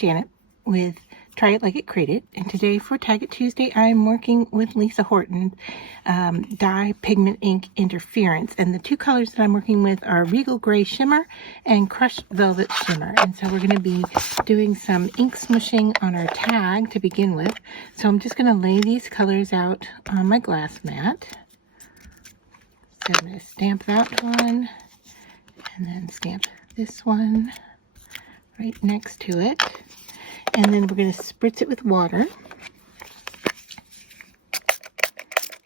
Janet with Try It Like It Created, and today for Tag It Tuesday I'm working with Lisa Horton Dye Pigment Ink Interference, and the two colors that I'm working with are Regal Gray Shimmer and Crushed Velvet Shimmer. And so we're going to be doing some ink smooshing on our tag to begin with. So I'm just going to lay these colors out on my glass mat. So I'm going to stamp that one and then stamp this one right next to it. And then we're going to spritz it with water.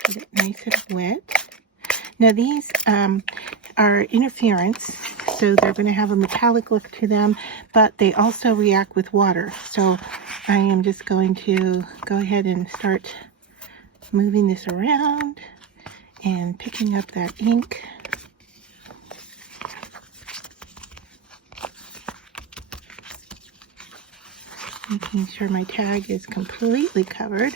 Get it nice and wet. Now these are interference, so they're going to have a metallic look to them, but they also react with water. So I am just going to go ahead and start moving this around and picking up that ink. Making sure my tag is completely covered.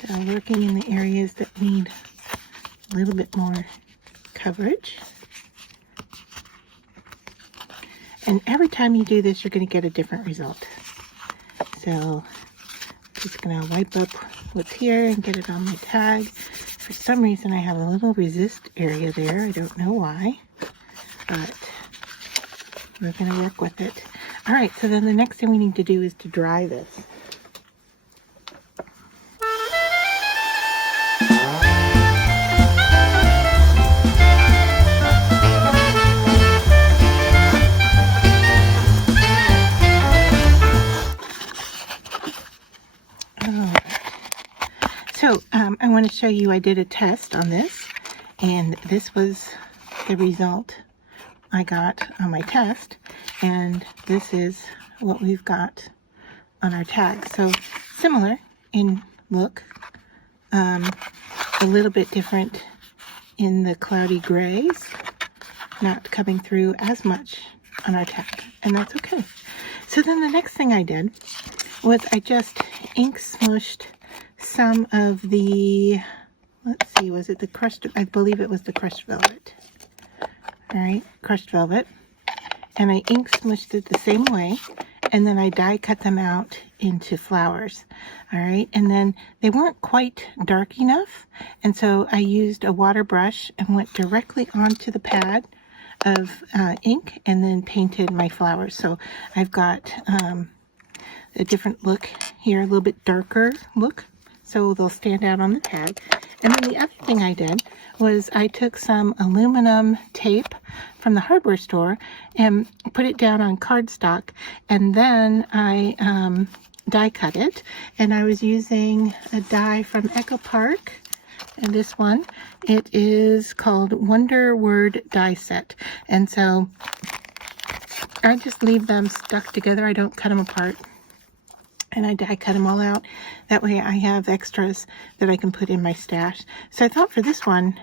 So I'm working in the areas that need a little bit more coverage. And every time you do this, you're going to get a different result. So just going to wipe up what's here and get it on my tag. For some reason I have a little resist area there. I don't know why, but we're going to work with it. All right, so then the next thing we need to do is to dry this. So I want to show you, I did a test on this, and this was the result I got on my test, and this is what we've got on our tag. So similar in look, a little bit different in the cloudy grays, not coming through as much on our tag, and that's okay. So then the next thing I did was I just ink smooshed some of the, let's see, was it the crushed, I believe it was the crushed velvet. All right, crushed velvet, and I ink smooshed it the same way, and then I die cut them out into flowers. All right, and then they weren't quite dark enough, and so I used a water brush and went directly onto the pad of ink and then painted my flowers. So I've got a different look here, a little bit darker look, so they'll stand out on the tag. And then the other thing I did was I took some aluminum tape from the hardware store and put it down on cardstock, and then I die cut it, and I was using a die from Echo Park, and this one, it is called Wonder Word Die Set, and so I just leave them stuck together. I don't cut them apart, and I die cut them all out. That way I have extras that I can put in my stash. So I thought for this one,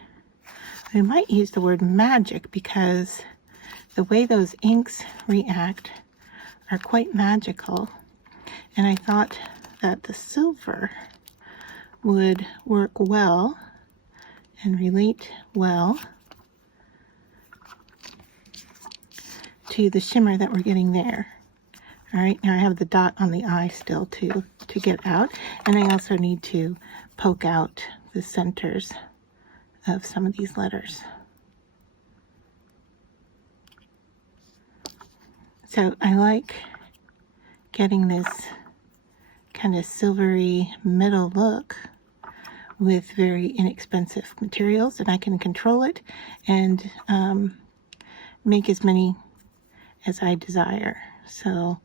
I might use the word magic, because the way those inks react are quite magical. And I thought that the silver would work well and relate well to the shimmer that we're getting there. All right, now I have the dot on the eye still to get out, and I also need to poke out the centers of some of these letters. So I like getting this kind of silvery middle look with very inexpensive materials, and I can control it and make as many as I desire. So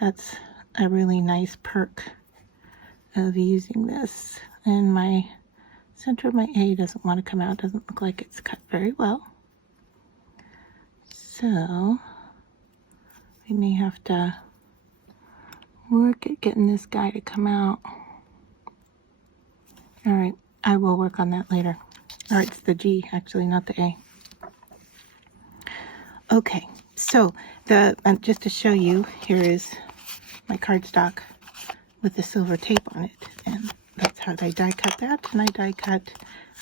that's a really nice perk of using this. And my center of my A doesn't want to come out, doesn't look like it's cut very well. So we may have to work at getting this guy to come out. All right, I will work on that later. All right, it's the G actually, not the A. Okay, so just to show you, here is my cardstock with the silver tape on it, and that's how I die cut that. And I die cut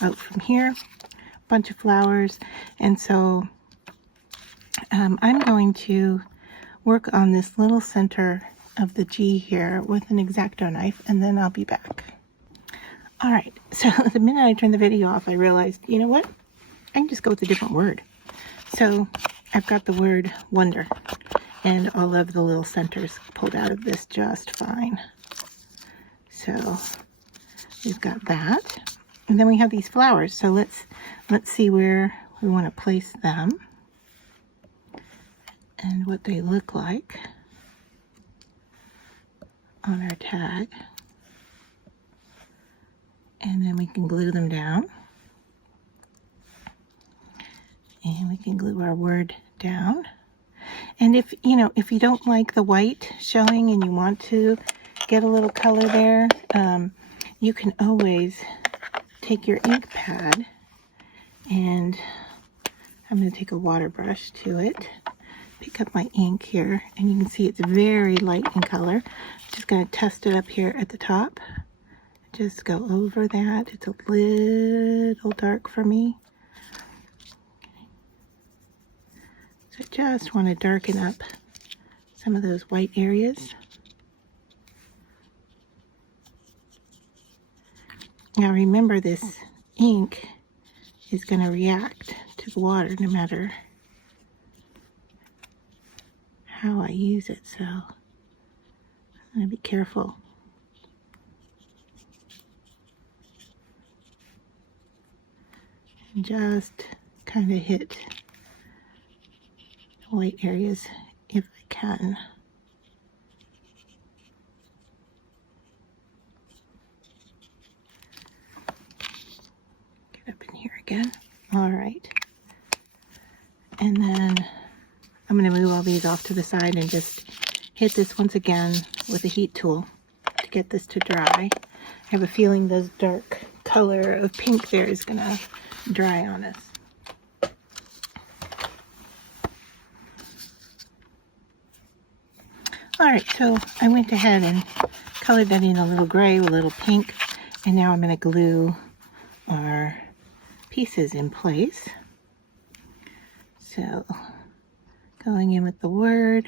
out from here a bunch of flowers, and so I'm going to work on this little center of the G here with an X-Acto knife, and then I'll be back. All right, so the minute I turned the video off, I realized, you know what? I can just go with a different word. So I've got the word wonder, and all of the little centers pulled out of this just fine. So we've got that, and then we have these flowers. So let's see where we want to place them and what they look like on our tag. And then we can glue them down. And we can glue our word down. And if you don't like the white showing and you want to get a little color there, you can always take your ink pad, and I'm going to take a water brush to it, pick up my ink here, and you can see it's very light in color. Just going to test it up here at the top. Just go over that. It's a little dark for me. So I just want to darken up some of those white areas. Now remember, this ink is going to react to the water no matter how I use it, so I'm going to be careful. And just kind of hit the white areas if I can. Get up in here again. All right. And then I'm going to move all these off to the side and just hit this once again with a heat tool to get this to dry. I have a feeling this dark color of pink there is going to dry on us. All right, so I went ahead and colored that in a little gray with a little pink, and now I'm going to glue our pieces in place. So going in with the word,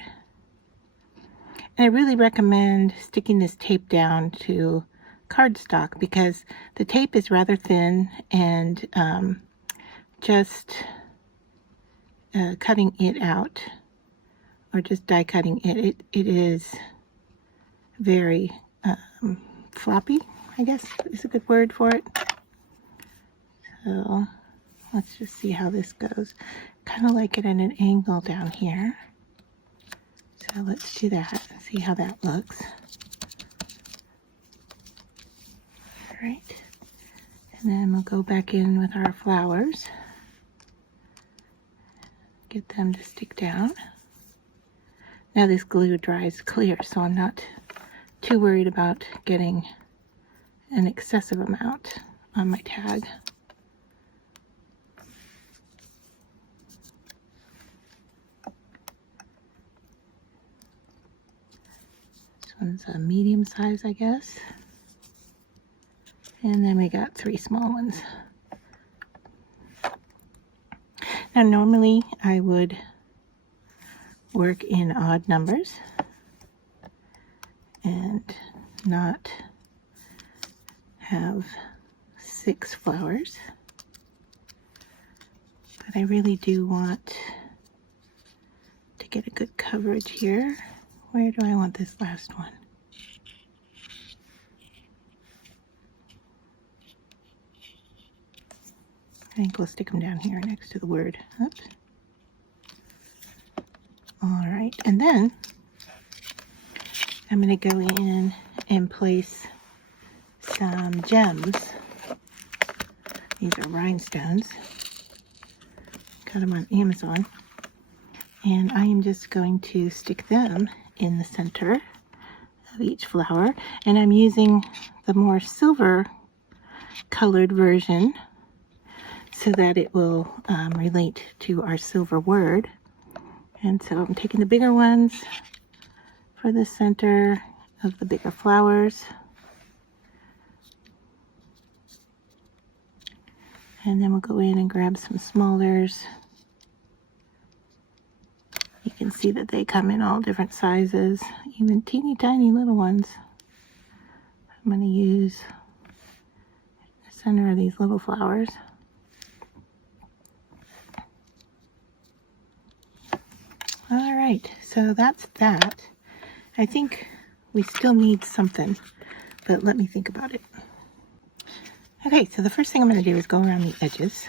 and I really recommend sticking this tape down to cardstock because the tape is rather thin, and just cutting it out, or just die cutting it, it is very floppy, I guess is a good word for it. So let's just see how this goes. Kind of like it at an angle down here. So let's do that and see how that looks. All right. And then we'll go back in with our flowers. Get them to stick down. Now this glue dries clear, so I'm not too worried about getting an excessive amount on my tag. This one's a medium size, I guess. And then we got 3 small ones. Now normally I would work in odd numbers and not have 6 flowers, but I really do want to get a good coverage here. Where do I want this last one? I think we'll stick them down here next to the word. Oops. All right, and then I'm going to go in and place some gems. These are rhinestones. Got them on Amazon. And I am just going to stick them in the center of each flower. And I'm using the more silver colored version so that it will relate to our silver word. And so I'm taking the bigger ones for the center of the bigger flowers. And then we'll go in and grab some smallers can see that they come in all different sizes, even teeny tiny little ones. I'm going to use the center of these little flowers. All right, so that's that. I think we still need something, but let me think about it. Okay, so the first thing I'm going to do is go around the edges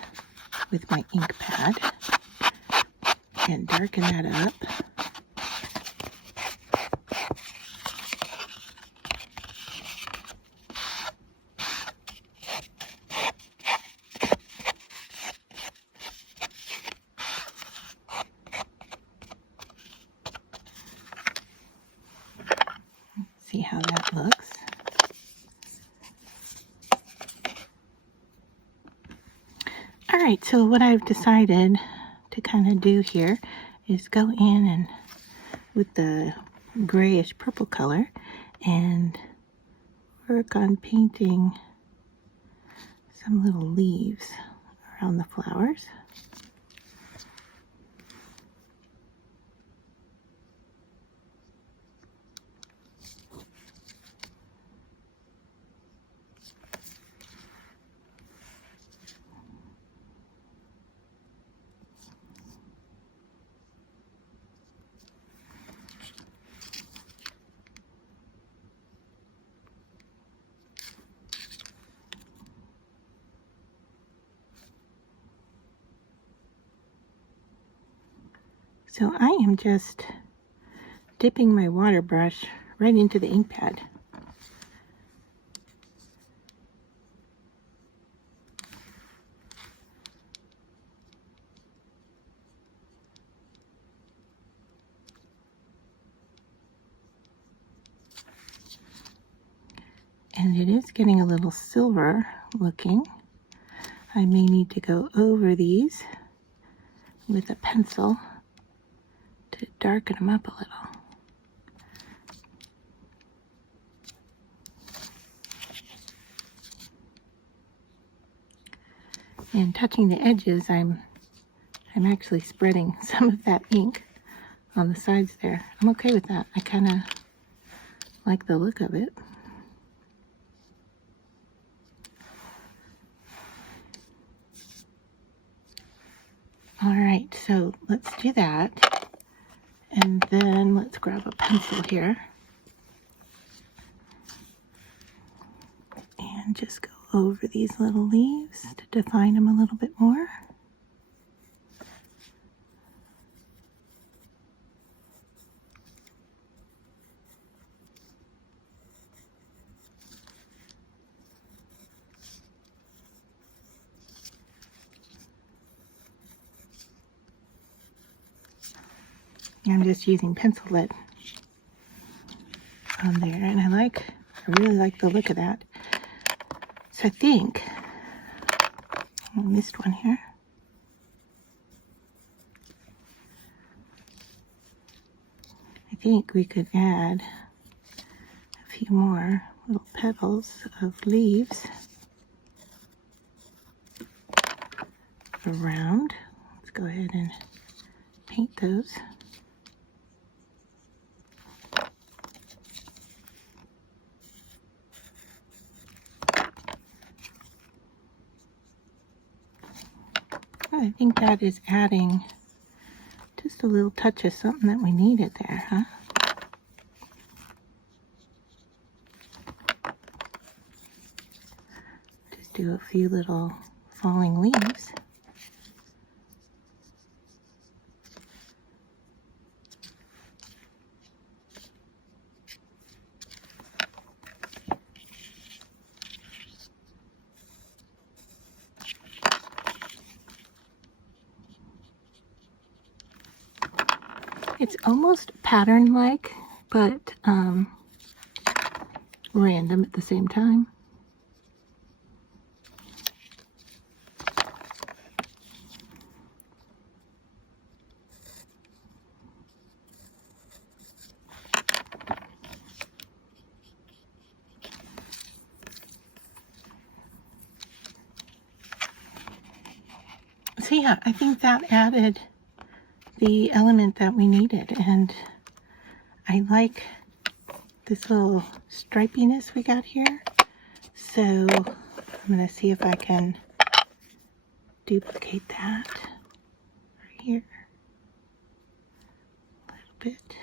with my ink pad and darken that up. See how that looks. All right, so what I've decided to kind of do here is go in and with the grayish purple color and work on painting some little leaves around the flowers. So I am just dipping my water brush right into the ink pad. And it is getting a little silver looking. I may need to go over these with a pencil to darken them up a little. And touching the edges, I'm actually spreading some of that ink on the sides there. I'm okay with that. I kind of like the look of it. All right, so let's do that. And then let's grab a pencil here and just go over these little leaves to define them a little bit more. I'm just using pencil lead on there, and I really like the look of that. So I think I missed one here. I think we could add a few more little petals of leaves around. Let's go ahead and paint those. I think that is adding just a little touch of something that we needed there, huh? Just do a few little falling leaves. It's almost pattern-like, but random at the same time. So yeah, I think that added the element that we needed. And I like this little stripiness we got here. So I'm going to see if I can duplicate that right here a little bit.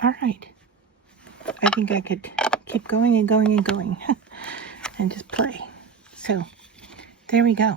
All right, I think I could keep going and going and going and just play. So there we go.